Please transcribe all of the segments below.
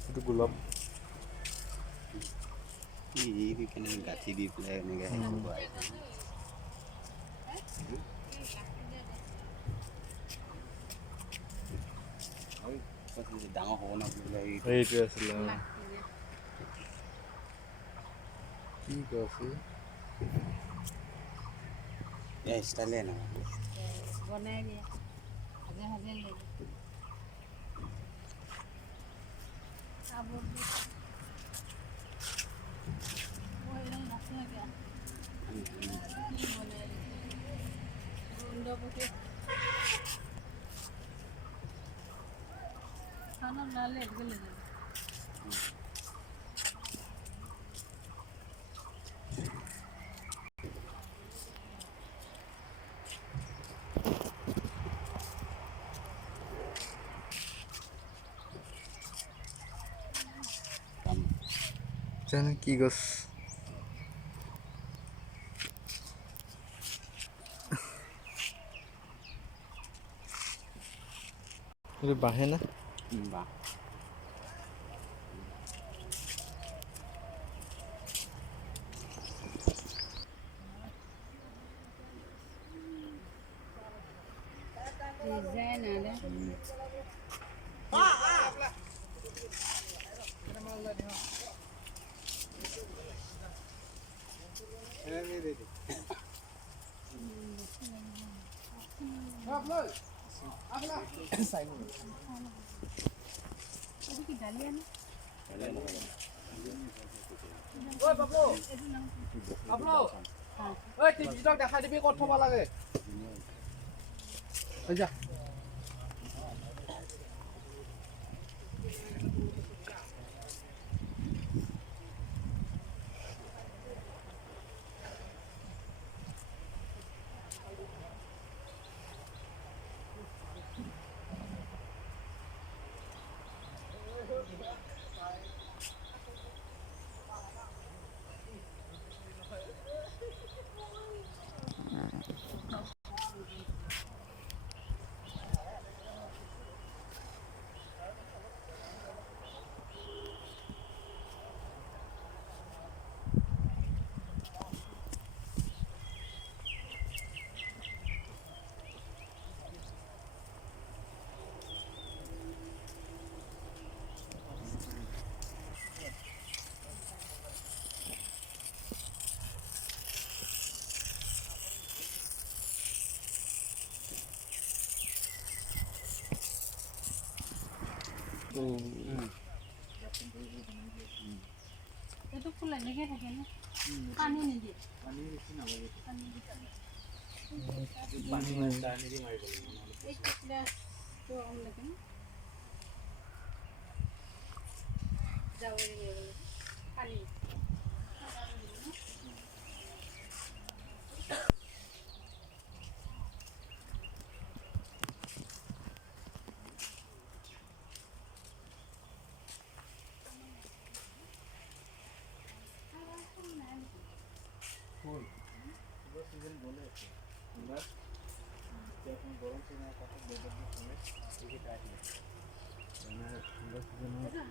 এইটো গোলাপ কেনেকৈ গাঁঠি দি পেলাই এনেকৈ হেৰি ডাঙৰ হ'ব ন এইটোৱে আছিলে কি কৈছে ষ্টাইলে নহয় বনাই দিয়ে হাজে হাজে লৈ জানো কি গছ এইটো বাঁহে না বাঁহ ডিজাইন আনে কি ডালি আনে ঐ বাবু বাবু ঐ টিভিটোক দেখাই দিবি ক'ত থ'ব লাগে যা এইটো ফুল এনেকৈ থাকে ন পানী নিদিয়ে পানী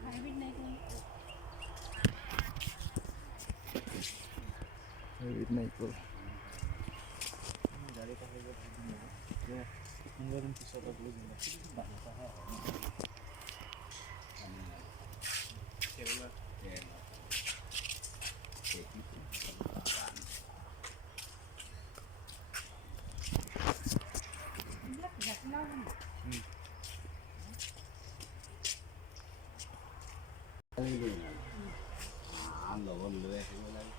হাইব্ৰিড নাই নাৰিকল লগত লৈ আহিব লাগে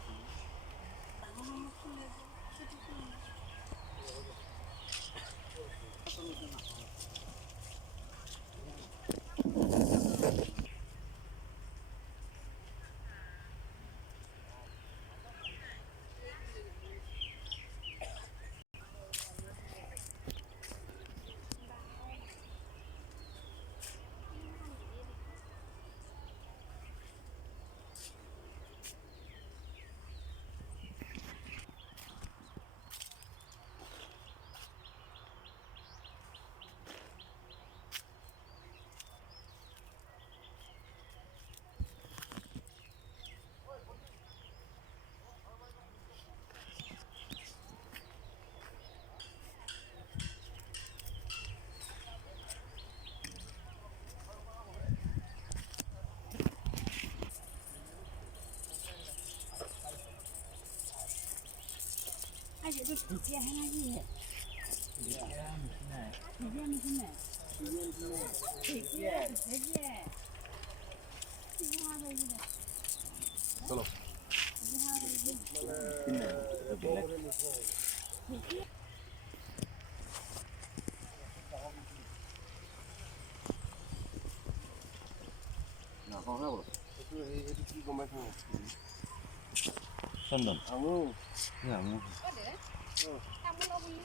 দেখাইছে এইটো ঢেকীয়াহে নে কিহে ঢেকীয়া নিচিনাই ঢেকীয়া চলো চন্দন তামোলৰ বুলি